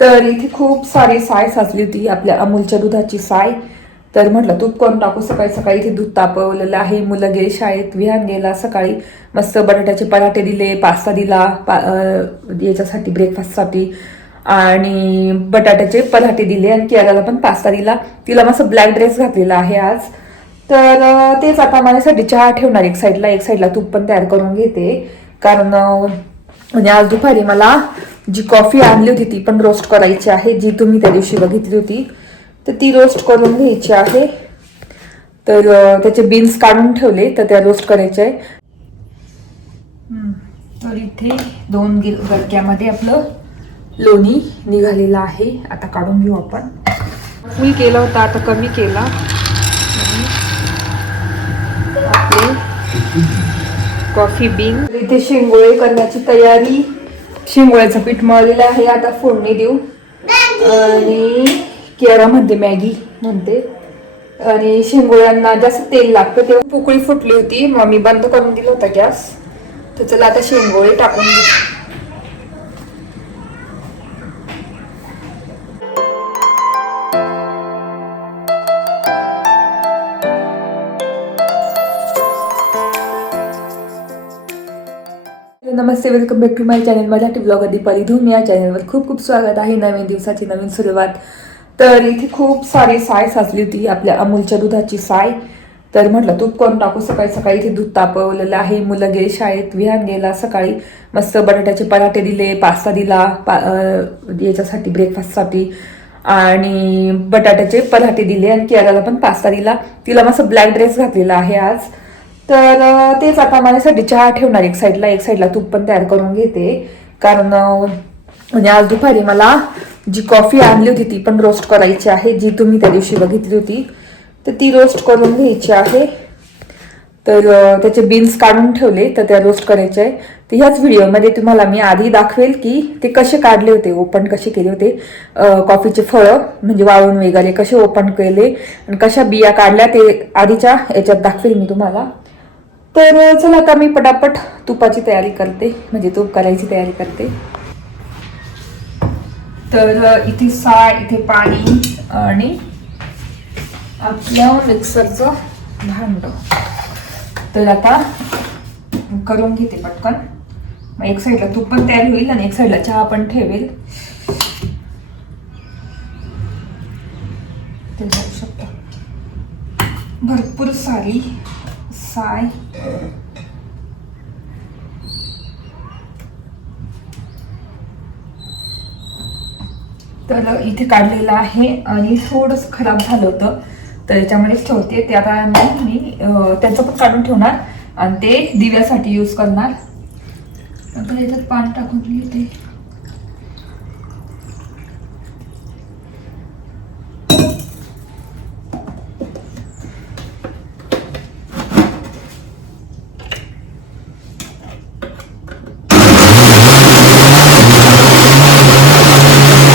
तर इथे खूप सारी साय साचली होती आपल्या अमूलच्या दुधाची साय. तर म्हटलं तूप करून टाकू सकाळी सकाळी. इथे दूध तापवलेलं आहे. मुलं गे शाळेत विहान गेला सकाळी मस्त बटाट्याचे पराठे दिले पास्ता दिला पा याच्यासाठी ब्रेकफास्टसाठी आणि बटाट्याचे पराठे दिले आणि केरळला पण पास्ता दिला. तिला मस्त ब्लॅक ड्रेस घातलेला आहे आज. तर तेच आता माझ्यासाठी चहा ठेवणार एक साईडला एक साईडला तूप पण तयार करून घेते. कारण म्हणजे आज दुपारी मला जी कॉफी आणली होती ती पण रोस्ट करायची आहे जी तुम्ही त्या दिवशी बघितली होती. तर ती रोस्ट करून घ्यायची आहे. तर त्याचे बीन्स काढून ठेवले तर त्या रोस्ट करायचे आहे. तर इथे दोन गिर गडक्यामध्ये आपलं लोणी निघालेलं आहे. आता काढून घेऊ आपण. फुल केला होता आता कमी केला. आपले कॉफी बीन इथे शेंगोळे करण्याची तयारी शेंगोळ्याचं पीठ मळलेलं आहे. आता फोडणी देऊ. आणि केरा म्हणते मॅगी म्हणते. आणि शेंगोळ्यांना जास्त तेल लागतं. तेव्हा पोकळी फुटली होती. मग मी बंद करून दिला होता गॅस. तर चला आता शेंगोळे टाकून नमस्ते welcome back to my channel Marathi blog Deepali Dhoom या चॅनलवर खूप खूप स्वागत आहे. नवीन दिवसाची नवीन सुरुवात. तर इथे खूप सारी साय साचली होती आपल्या अमूलच्या दुधाची साय. तर म्हटलं तूप करून टाकू. सकाळी सकाळी इथे दूध तापवलेलं आहे. मुलं गे शाळेत विहान गेला सकाळी. मस्त बटाट्याचे पराठे दिले पास्ता दिला पा याच्यासाठी ब्रेकफास्टसाठी आणि बटाट्याचे पराठे दिले आणि केराला पण पास्ता दिला. तिला मस्त ब्लॅक ड्रेस घातलेला आहे आज. तर तेच आता माझ्यासाठी चहा ठेवणार एक साईडला एक साईडला तूप पण तयार करून घेते. कारण म्हणजे आज दुपारी मला जी कॉफी आणली होती ती पण रोस्ट करायची आहे जी तुम्ही त्या दिवशी बघितली होती तर ती रोस्ट करून घ्यायची आहे. तर त्याचे बीन्स काढून ठेवले तर त्या रोस्ट करायचे आहे. तर ह्याच व्हिडिओमध्ये तुम्हाला मी आधी दाखवेल की ते कसे काढले होते ओपन कसे केले होते कॉफीचे फळं म्हणजे वाळून वगैरे कसे ओपन केले आणि कशा बिया काढल्या ते आधीच्या याच्यात दाखवेल मी तुम्हाला. तर चला आता मी पटापट तुपाची तयारी करते. म्हणजे तूप करायची तयारी करते. तर इथे साय इथे पाणी आणि आपलं मिक्सरचं भांड. तर आता करून घेते पटकन. मग एक साईडला तूप पण तयार होईल आणि एक साईडला चहा पण ठेवेल. ते जाऊ शकता. भरपूर सारी साय तर इथे काढलेलं आहे आणि थोडंसं खराब झालं होतं. तर याच्यामध्येच ठेवते. ते आता मी त्याचं पण काढून ठेवणार. आणि ते दिव्यासाठी यूज करणार. आता याच्यात पाणी टाकून घेते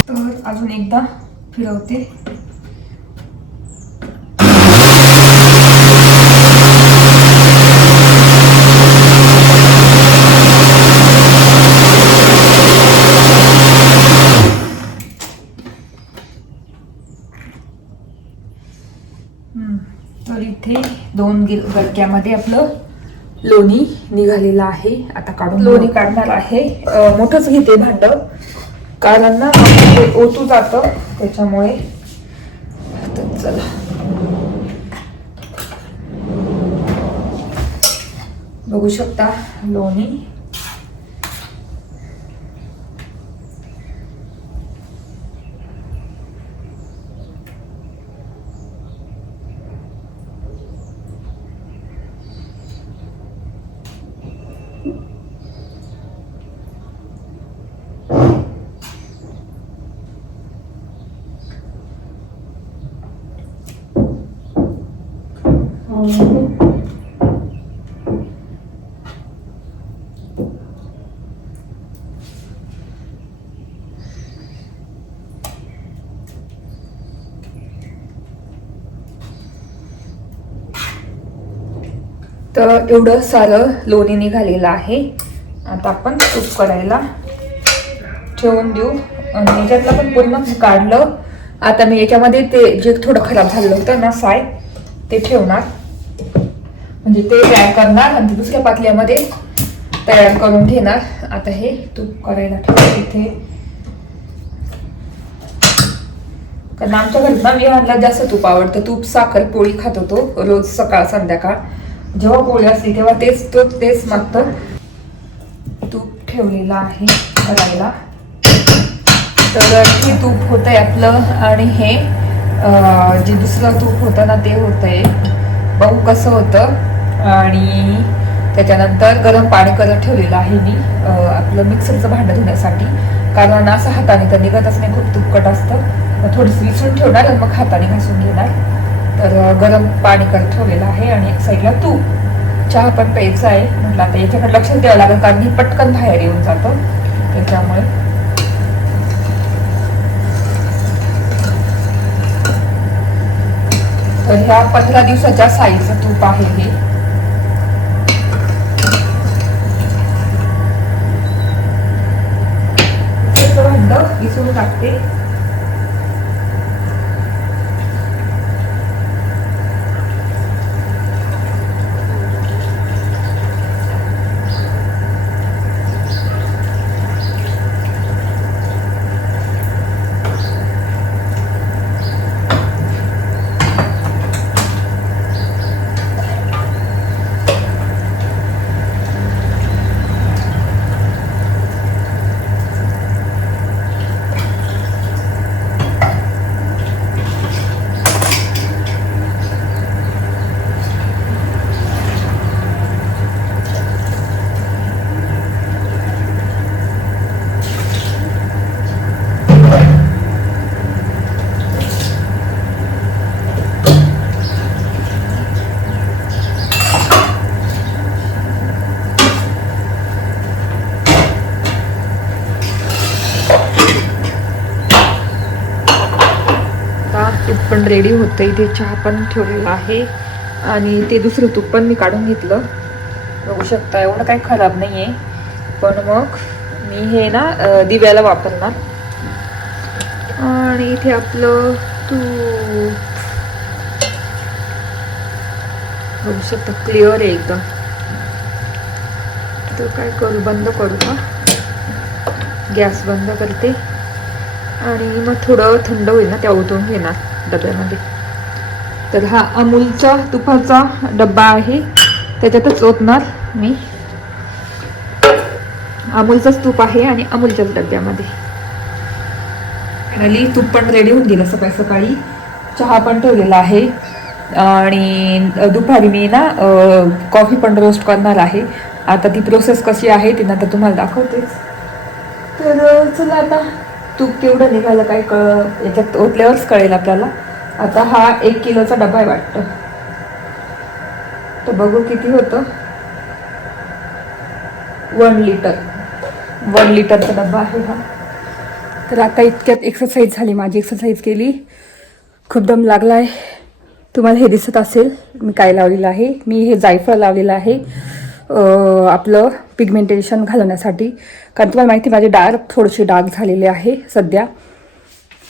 तर अजून एकदा हम्म. तर इथे दोन गडक्यामध्ये आपलं लोणी निघालेलं आहे. आता काढून लोणी काढणार आहे. मोठंच घेते भांड. कारण ना ते ओतू जातं त्याच्यामुळे. तर चला. बघू शकता लोणी. तर एवढं सारं लोणी निघालेलं आहे. आता आपण तूप करायला ठेवून देऊ. आणि याच्यातलं पण पूर्ण काढलं. आता मी याच्यामध्ये ते जे थोडं खराब झालेलं होतं ना साय ते ठेवणार. म्हणजे ते तयार करणार आणि दुसऱ्या पातल्यामध्ये तयार करून घेणार. आता हे तूप करायला ठेवलं इथे. कारण आमच्या घरात ना विहानला जास्त तूप आवडतं. तूप साखर पोळी खात होतो रोज सकाळ संध्याकाळ. जेव्हा पोळी असते तेव्हा तेच तो तेच मागतं तूप ठेवलेलं आहे करायला. तर हे तूप होत आहे आपलं आणि हे जे दुसरं तूप होतं ना ते होतंय. बघू कसं होतं. आणि त्याच्यानंतर गरम पाणी करत ठेवलेलं आहे मी आपलं मिक्सरचं भांडं धुण्यासाठी. कारण असं हाताने तर निघतच नाही खूप तुपकट असतं. मग थोडंसं विसरून ठेवणार आणि मग हाताने घासून घेणार. तर गरम पाणी करत ठेवलेलं आहे आणि एक साईडला तूप. चहा पण प्यायचा आहे. म्हटलं आता याच्याकडे लक्ष द्यावं लागेल कारण मी पटकन बाहेर येऊन जातं. त्याच्यामुळे. तर ह्या पंधरा दिवसाच्या साईजचं तूप आहे हे. भांडं विसरून टाकते आता तूप पण रेडी होतं इथे चहा पण ठेवलेला आहे. आणि ते दुसरं तूप पण मी काढून घेतलं. बघू शकता एवढं काही खराब नाही आहे पण मग मी हे ना दिव्याला वापरणार. आणि इथे आपलं तूप. बघू शकता क्लिअर आहे एकदम. तर काय करू बंद करू का? गॅस बंद करते. आणि मग थोडं थंड होईल ना त्या ओतून घेणार डब्यामध्ये. तर हा अमूलचा तुपाचा डब्बा आहे. त्याच्यातच ओतणार मी. अमूलचाच तूप आहे आणि अमूलच्याच डब्यामध्ये. फायनली तूप पण रेडी होऊन गेलं सकाळी सकाळी. चहा पण ठेवलेला आहे. आणि दुपारी मी ना कॉफी पण रोस्ट करणार आहे. आता ती प्रोसेस कशी आहे ती नंतर तुम्हाला दाखवतेच. तर चला आता तूप केवढं निघालं काय कळ याच्यात ओतल्यावरच कळेल आपल्याला. आता हा एक किलोचा डबा आहे वाटतं. तर बघू किती होतं. वन लिटर वन लिटरचा डबा आहे हा. तर आता इतक्यात एक्सरसाइज झाली माझी. एक्सरसाइज केली. खूप दम लागला आहे तुम्हाला हे दिसत असेल मी काय लावलेलं आहे. मी हे जायफळ लावलेलं आहे. आपलं पिगमेंटेशन घालवण्यासाठी. कारण तुम्हाला माहिती आहे, माझे डार्क थोडेसे डार्क झालेले आहे सध्या.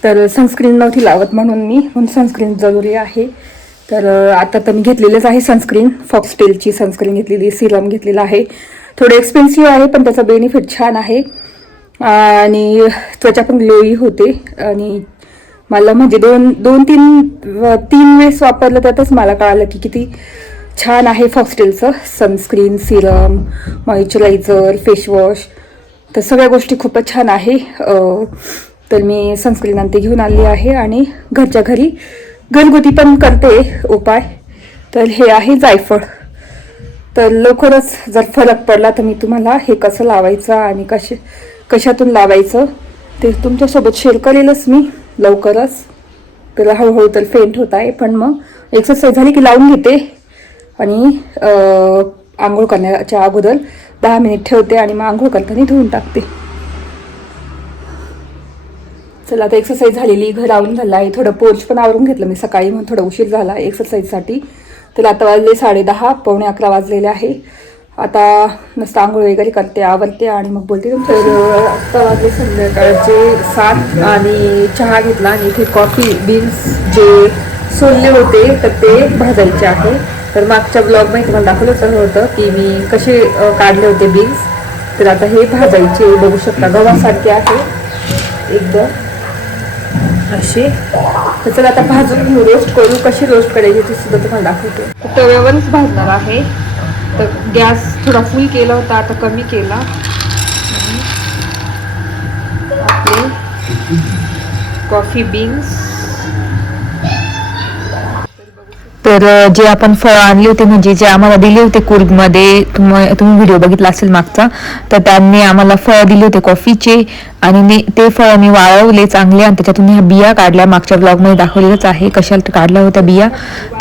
तर सनस्क्रीन नव्हती लावत म्हणून मी म्हणून सनस्क्रीन जरुरी आहे. तर आता तर मी घेतलेलंच आहे सनस्क्रीन फॉक्सटेलची सनस्क्रीन घेतलेली सिरम घेतलेला आहे. थोडं एक्सपेन्सिव्ह आहे पण त्याचा बेनिफिट छान आहे. आणि त्वचा पण ग्लोई होते. आणि मला म्हणजे दोन दोन तीन तीन वेळेस वापरलं त्यातच मला कळालं की किती छान आहे फॉक्सटेलचं sunscreen serum moisturiser face wash तर सगळ्या गोष्टी खूपच छान आहे. तर मी सनस्क्रीन आणते घेऊन आली आहे आणि घरच्या घरी घरगुती पण करते उपाय. तर हे आहे जायफळ. तर लवकरच जर फरक पडला तर मी तुम्हाला हे कसं लावायचं आणि कसे कशातून लावायचं ते तुमच्यासोबत शेअर करेलच मी लवकरच. त्याला हळूहळू तर फेंट होत आहे पण मग एक्सरसाइज झाली की लावून घेते. आणि आंघोळ करण्याच्या अगोदर दहा मिनिट ठेवते आणि मग आंघोळ करताना धुवून टाकते. चला आता एक्सरसाइज झालेली घर आवरून झालं आहे. थोडं पोर्च पण आवरून घेतलं मी सकाळी म्हणून थोडा उशीर झाला एक्सरसाइजसाठी तर आता वाजले साडे दहा पावणे अकरा वाजलेले आहे. आता मस्त आंघोळ वगैरे करते आवरते आणि मग बोलते तर अं, आत्ता वाजले संध्याकाळचे सात आणि चहा घेतला आणि इथे कॉफी बीन्स जे सोलले होते तर ते भाजायचे आहे. तर मागच्या ब्लॉगमध्ये तुम्हाला दाखवलंच होतं की मी कसे काढले होते बीन्स तर आता हे भाजायचे बघू शकता. गव्हासारखे आहे. एकदम. असे. तर चला आता भाजून घेऊ. रोस्ट करू. कशी रोस्ट करायची ते सुद्धा तुम्हाला दाखवते. तव्यावरच भाजणार आहे. तर गॅस थोडा फुल केला होता आता कमी केला. आपले कॉफी बीन्स तर जे आपण फळं आणले होते म्हणजे जे आम्हाला दिले होते कुर्गमध्ये तुम- तुम्ही व्हिडिओ बघितला असेल मागचा तर त्यांनी आम्हाला फळं दिले होते कॉफीचे आणि मी ते फळं मी वाळवले चांगले आणि त्याच्यातून ह्या बिया काढल्या. मागच्या ब्लॉगमध्ये दाखवलेलंच आहे कशाला काढल्या होत्या बिया.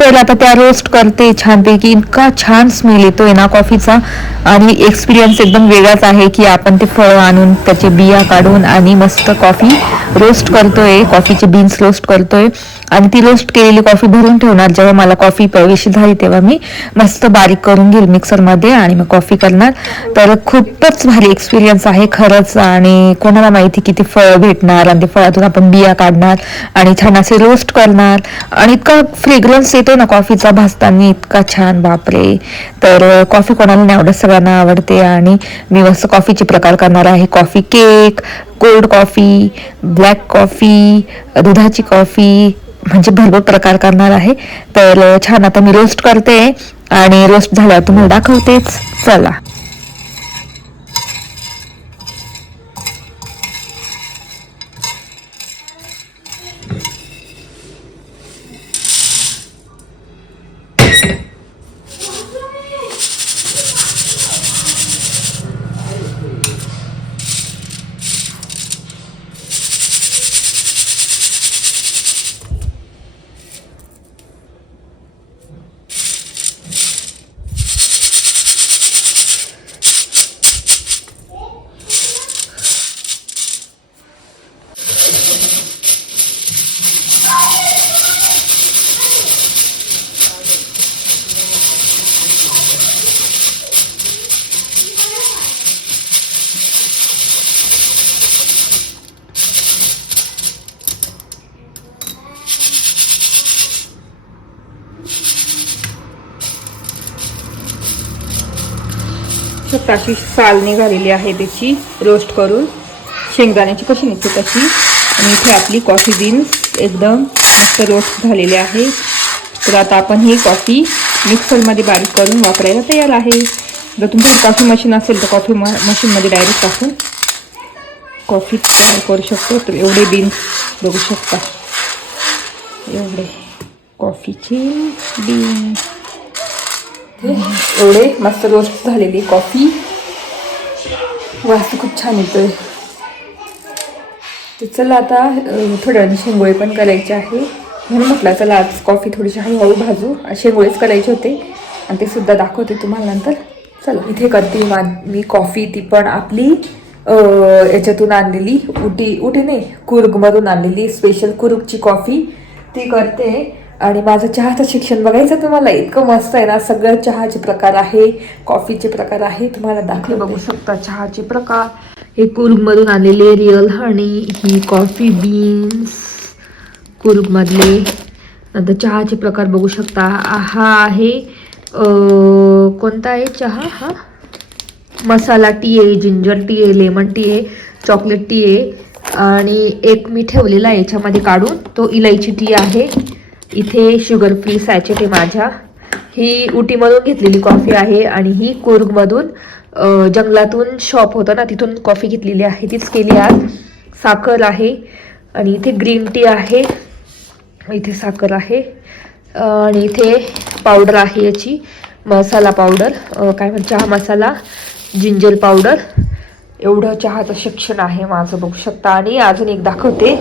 तर आता त्या रोस्ट करते छानपैकी. इतका छान स्मेल येतोय ना कॉफीचा आणि एक्सपिरियन्स एकदम वेगळाच आहे की आपण ते फळं आणून त्याचे बिया काढून आणि मस्त कॉफी रोस्ट करतोय. कॉफीचे बीन्स रोस्ट करतोय. आणि ती रोस्ट केलेली कॉफी भरून ठेवणार जेव्हा मला कॉफी प्रवेश झाली तेव्हा मी मस्त बारीक करून घेईल मिक्सरमध्ये आणि मग कॉफी करणार. तर खूपच भारी एक्सपिरियन्स आहे खरंच आणि कोणाला माहिती किती फळ भेटणार आणि ते फळातून आपण बिया काढणार आणि छान असे रोस्ट करणार. आणि इतका फ्रेग्रन्स येतो ना कॉफीचा भाजताना इतका छान बापरे. तर कॉफी कोणाला नाही आवडत सगळ्यांना आवडते आणि मी मस्त कॉफीचे प्रकार करणार आहे. Coffee cake cold coffee black coffee दुधाची कॉफी म्हणजे भरपूर प्रकार करणार आहे. तर छान आता मी रोस्ट करते आणि रोस्ट झाल्यावर तुम्हाला दाखवतेच. चला. फक्त अशी साल निघालेली आहे त्याची रोस्ट करून. शेंगदाण्याची कशी निघते तशी. आणि इथे आपली कॉफी बीन्स एकदम मस्त रोस्ट झालेली आहे. तर आता आपण ही कॉफी मिक्सरमध्ये बारीक करून वापरायला तयार आहे. जर तुमच्याकडे कॉफी मशीन असेल तर कॉफी म मशीनमध्ये डायरेक्ट टाकून कॉफी तयार करू शकतो. तर एवढे बीन्स बघू शकता. एवढे कॉफीचे बीन्स एवढे मस्त रोस्ट झालेली कॉफी. वास खूप छान येतोय. तर चला आता थोड्या शेंगोळे पण करायचे आहे. म्हणून म्हटलं चला आज कॉफी थोडीशी हळूहळू भाजू. शेंगोळेच करायचे होते. आणि ते सुद्धा दाखवते तुम्हाला नंतर. चला इथे करते मा मी कॉफी. ती पण आपली याच्यातून आणलेली. उटी उटी नाही कुर्गमधून आणलेली. स्पेशल कुर्गची कॉफी. ती करते. आणि माझं चहाचं शिक्षण बघायचं तुम्हाला? इतकं मस्त आहे ना? सगळं चहाचे प्रकार आहे. कॉफीचे प्रकार आहे. तुम्हाला दाखले बघू शकता चहाचे प्रकार. हे कुर्गमधून आलेले रिअल हनी ही कॉफी बीन्स कुर्गमधले नंतर चहाचे प्रकार बघू शकता. हा आहे कोणता आहे चहा? हा? मसाला टी आहे जिंजर टी आहे लेमन टी आहे चॉकलेट टी आहे आणि एक मी ठेवलेला आहे याच्यामध्ये काढून. तो इलायची टी आहे. इथे शुगर फ्री सॅचेट आहे माझ्या. ही उटीमधून घेतलेली कॉफी आहे आणि ही कुर्गमधून जंगलातून शॉप होतं ना तिथून कॉफी घेतलेली आहे. तीच केली आज. साखर आहे आणि इथे ग्रीन टी आहे. इथे साखर आहे. आणि इथे पावडर आहे याची. मसाला पावडर काय म्हणते चहा मसाला जिंजर पावडर एवढं चहाचं शिक्षण आहे माझं. बघू शकता. आणि अजून एक दाखवते.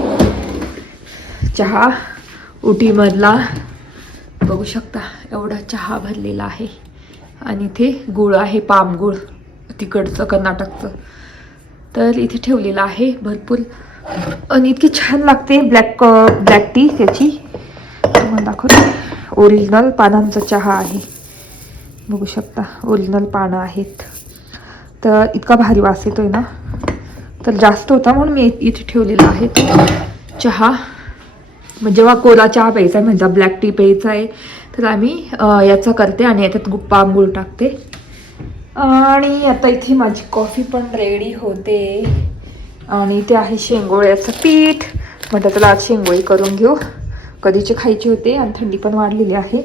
चहा. उटीमधला बघू शकता एवढा चहा भरलेला आहे. आणि इथे गुळ आहे पाम गुळ तिकडचं कर्नाटकचं. तर इथे ठेवलेलं आहे भरपूर. आणि इतकी छान लागते ब्लॅक ब्लॅक टी त्याची. तुम्हाला दाखवते. ओरिजिनल पानांचा चहा आहे. बघू शकता ओरिजिनल पानं आहेत. तर इतका भारी वास येतोय ना? तर जास्त होता म्हणून मी इथे ठेवलेला आहे. चहा. जेव्हा कोरा चहा प्यायचा आहे म्हणजे ब्लॅक टी प्यायचा आहे तर आम्ही याचा करते आणि याच्यात गु पांगूळ टाकते. आणि आता इथे माझी कॉफी पण रेडी होते. आणि ते आहे शेंगोळ्याचं पीठ. म्हटलं चला आज शेंगोळी करून घेऊ. कधीचे खायची होते आणि थंडी पण वाढलेली आहे.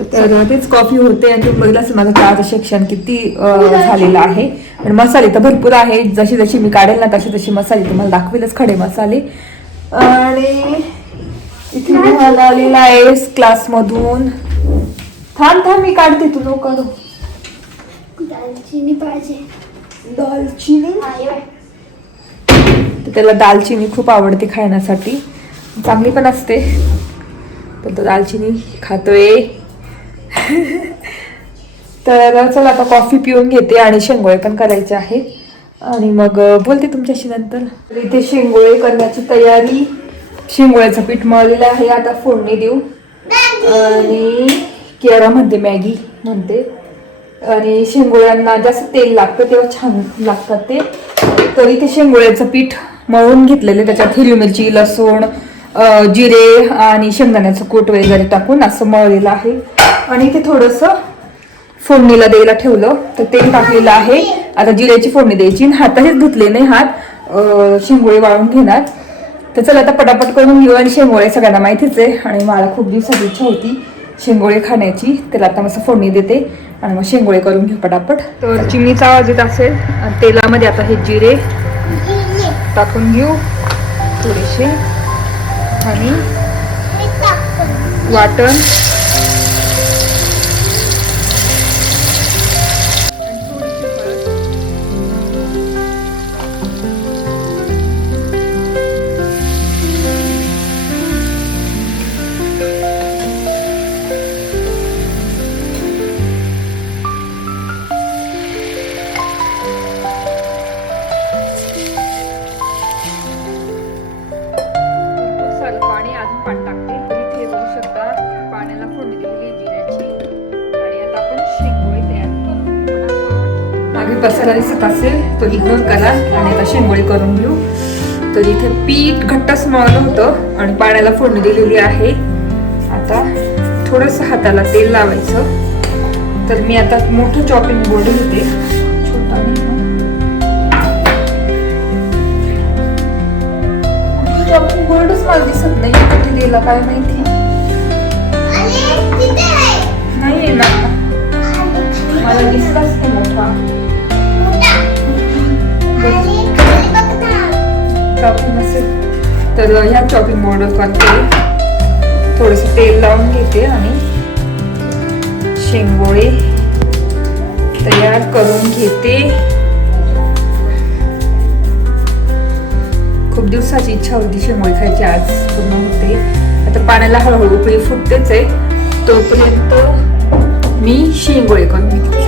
तर तेच कॉफी होते आणि तुम्ही बघितलं असेल माझं चहाचं सेक्शन किती झालेलं आहे. आणि मसाले तर भरपूर आहेत. जशी जशी मी काढेल ना तशी तशी मसाले तुम्हाला दाखवेलच खडे मसाले. आणि इथे मी आलेला आहे क्लासमधून थांब थांब मी काढते तू नको दालचिनी पाहिजे. दालचिनी. तर त्याला दालचिनी खूप आवडते खाण्यासाठी चांगली पण असते. तर तो दालचिनी खातोय. तर चला आता कॉफी पिऊन घेते आणि शेंगोळे पण करायचे आहे आणि मग बोलते तुमच्याशी नंतर. तर इथे शेंगोळे करण्याची तयारी. शेंगोळ्याचं पीठ मळलेलं आहे. आता फोडणी देऊ. आणि केरा म्हणते मॅगी म्हणते. आणि शेंगोळ्यांना जास्त तेल लागतं तेव्हा छान लागतात ते. तर इथे शेंगोळ्याचं पीठ मळून घेतलेलं त्याच्यात हिरवी मिरची लसूण जिरे आणि शेंगदाण्याचं कूट वगैरे टाकून असं मळलेलं आहे. आणि इथे थोडंसं फोडणीला द्यायला ठेवलं. तर तेल टाकलेलं आहे. आता जिऱ्याची फोडणी द्यायची आणि हातानेच धुतले नाही हात. शेंगोळे वाळून घेणार. तर चला आता पटापट करून घेऊ आणि शेंगोळे सगळ्यांना माहितीच आहे. आणि मला खूप दिवसाची इच्छा होती शेंगोळे खाण्याची. त्याला आता मस्त फोडणी देते. आणि मग शेंगोळे करून घेऊ पटापट. तर चिमणीचा आवाज येत असेल. तेलामध्ये आता हे जिरे टाकून घेऊ. थोडेसे. आणि. वाटण. असेल तो इग्नोर करा आणि आता शेंगोळी करून घेऊ तर इथे पीठ घट्टच मळलं होतं आणि पाण्याला फोडणी दिलेली आहे आता थोडंसं हाताला तेल लावायचं तर मी आता मोठं चॉपिंग बोर्ड घेते नाही. चॉपिंग बोर्डच मला दिसत नाही कुठे गेला काय माहिती. नाहीये ना मला दिसलाच नाही मोठा. तर ह्या चॉपिंग बोर्ड थोडंसं तेल लावून घेते आणि शेंगोळे तयार करून घेते. खूप दिवसाची इच्छा होती शेंगोळी खायची आज पूर्ण होते. आता पाण्याला हळूहळू उकळी फुटतेच आहे. तोपर्यंत मी शेंगोळे करून घेते.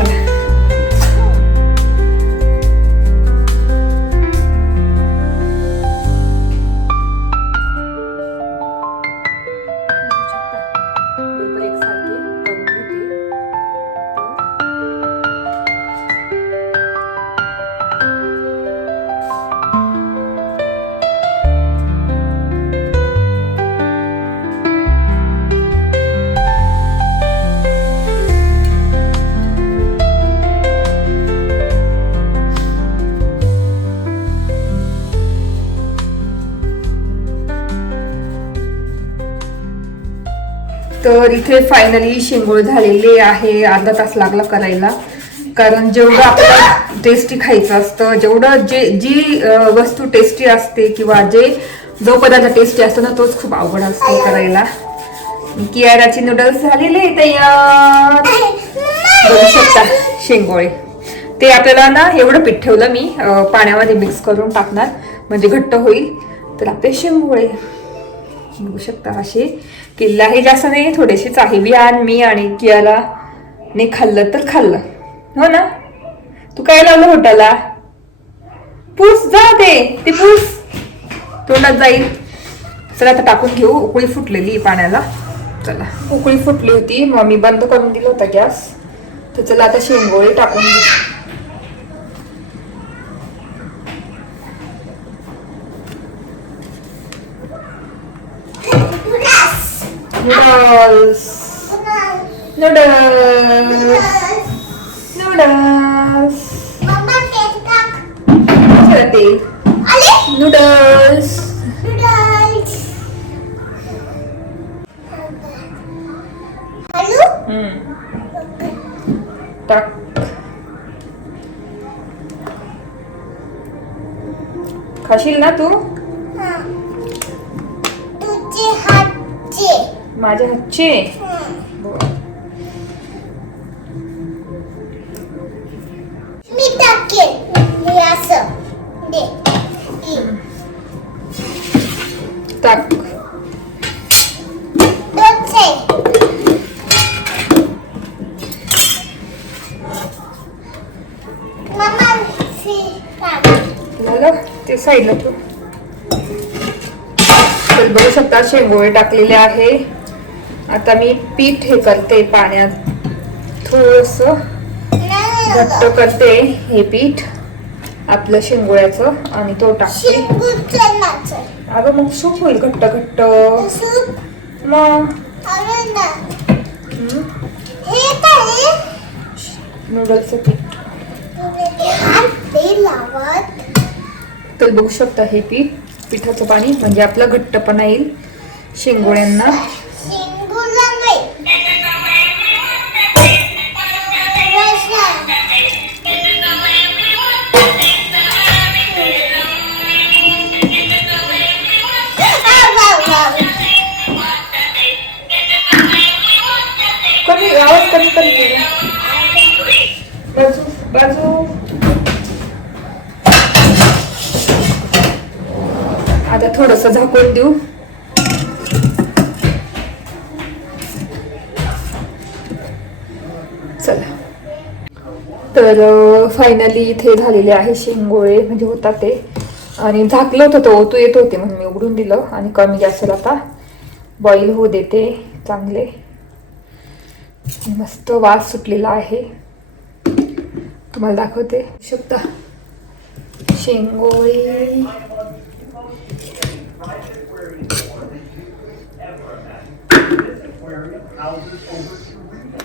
इथे फायनली शेंगोळ झालेली आहे. अर्धा तास लागला करायला. कारण जेवढं आपल्याला टेस्टी खायचं असतं जेवढं जे जी वस्तू टेस्टी असते किंवा जे जो पदार्थ टेस्टी असतो ना तोच खूप अवघड असतो करायला. कियाराची नूडल्स झालेले तयार. बघू शकता शेंगोळे. ते आपल्याला ना एवढं पीठ ठेवलं मी पाण्यामध्ये मिक्स करून टाकणार. म्हणजे घट्ट होईल. तर आपले शेंगोळे. बघू शकता असे? किल्ला हे जास्त नाही थोडेसेच आहे विहान मी आणि कियाला. ने खाल्लं तर खाल्लं. हो ना? तू काय लावलं होटाला? पूस जा ते पूस. तोंडात जाईल. चला आता टाकून घेऊ. उकळी फुटलेली पाण्याला. चला. उकळी फुटली होती मग मी बंद करून दिला होता गॅस. तर चला आता शेंगोळी टाकून घेऊ. नूडल्स नूडल्स नूडल्स मम्मा तेल टाक चला ते आले नूडल्स नूडल्स हॅलो टाक खाशील ना तू माझ्या हातचे मी टाकेल. असं. दे. टाक. ते साईडला ठेव. तर बघू शकता शेंगोळे टाकलेले आहे. आता मी पीठ हे करते पाण्यात. थोडस घट्ट करते हे पीठ. आपलं शेंगोळ्याचं आणि तो टाकते. अगं मग सूप होईल घट्ट घट्ट. मग? अरे ना. हम्म, काय? नूडल्सचं पीठ. तर बघू शकता हे पीठ. पिठाचं पाणी म्हणजे आपलं घट्टपणा येईल. शेंगोळ्यांना. थोडस झाकून देऊ. चला. तर फायनली इथे झालेले आहे शेंगोळे म्हणजे होतात ते. आणि झाकलं होतं तो ओतू येत होते म्हणून मी उघडून दिलं आणि कमी गॅसवर आता बॉईल होऊ देते चांगले. मस्त वास सुटलेला आहे. तुम्हाला दाखवते. शकता शेंगोळी.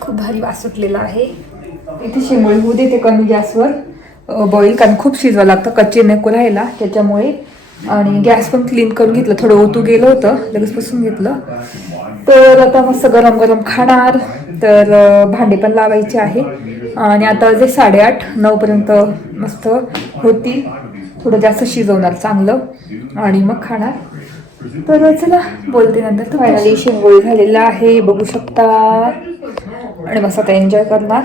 खूप भारी वास सुटलेला आहे. इथे शेंगोळी होऊ देते कमी गॅसवर. बॉईल कारण खूप शिजवा लागतं कच्चे नको राहायला त्याच्यामुळे. आणि गॅस पण क्लीन करून घेतलं थोडं ओतू गेलं होतं लगेच पुसून घेतलं. तर आता मस्त गरम गरम खाणार. तर भांडे पण लावायचे आहे. आणि आता जे साडेआठ नऊपर्यंत मस्त होतील. थोडं जास्त शिजवणार चांगलं. आणि मग खाणार. तर चला बोलते नंतर तो फायनली शेंगोळी झालेला आहे बघू शकता. आणि मस्त आता एन्जॉय करणार.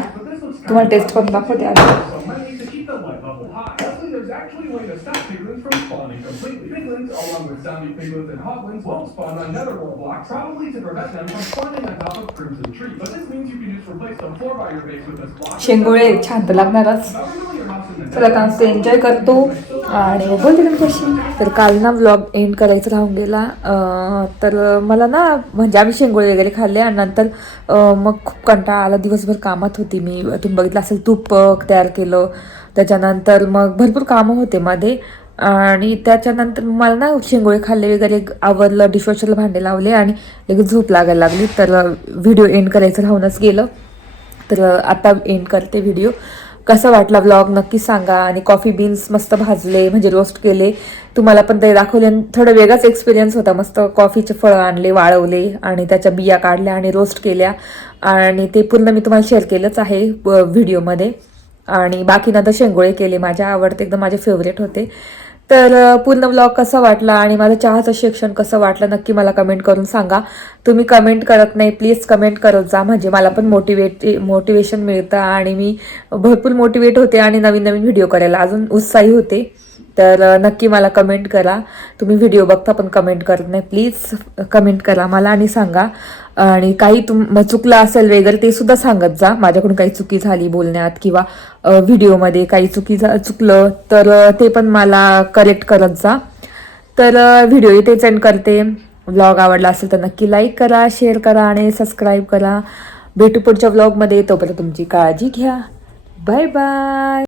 तुम्हाला टेस्ट पण दाखवते आज. शेंगोळे छान तर लागणारच. चला आता एन्जॉय करतो. आणि बोलते तुमच्याशी तर काल ना व्लॉग एंड करायचं राहून गेला. तर मला ना म्हणजे आम्ही शेंगोळे वगैरे खाल्ले आणि नंतर मग खूप कंटाळा आला. दिवसभर कामात होती मी. तुम्ही बघितलं असेल तूप तयार केलं. त्याच्यानंतर मग भरपूर कामं होते मध्ये आणि त्याच्यानंतर मला ना शेंगोळे खाल्ले वगैरे आवरलं डिशवॉशरला भांडे लावले आणि लगेच झोप लागायला लागली. तर व्हिडिओ एंड करायचं राहूनच गेलं. तर आता एंड करते व्हिडिओ कसा वाटला ब्लॉग नक्की सांगा. आणि कॉफी बीन्स मस्त भाजले म्हणजे रोस्ट केले. तुम्हाला पण ते दाखवले. आणि थोडं वेगळाच एक्सपिरियन्स होता. मस्त कॉफीचे फळं आणले वाळवले आणि त्याच्या बिया काढल्या आणि रोस्ट केल्या. आणि ते पूर्ण मी तुम्हाला शेअर केलंच आहे व- व्हिडिओमध्ये आणि बाकी नंतर शेंगोळे केले. माझ्या आवडते एकदम माझे फेवरेट होते. तर पूर्ण ब्लॉग कसा वाटला आणि माझं चहाचं शिक्षण कसं वाटलं नक्की मला कमेंट करून सांगा. तुम्ही कमेंट करत नाही प्लीज कमेंट करत जा. म्हणजे मला पण मोटिवेट मोटिवेशन मिळतं आणि मी भरपूर मोटिवेट होते आणि नवीन नवीन व्हिडिओ करायला. अजून उत्साही होते. तर नक्की मला कमेंट करा. तुम्ही व्हिडिओ बघता पण कमेंट करत नाही. प्लीज कमेंट करा मला आणि सांगा. आणि काही तुम चुकलं असेल वगैरे ते सुद्धा सांगत जा. माझ्याकडून काही चुकी झाली बोलण्यात किंवा व्हिडिओमध्ये काही चुकी झा- चुकलं तर ते पण मला करेक्ट करत जा. तर व्हिडिओ इथेच एंड करते. व्लॉग आवडला असेल तर नक्की लाईक करा शेअर करा आणि सबस्क्राईब करा. भेटू पुढच्या व्लॉगमध्ये तोपर्यंत तुमची काळजी घ्या. Bye bye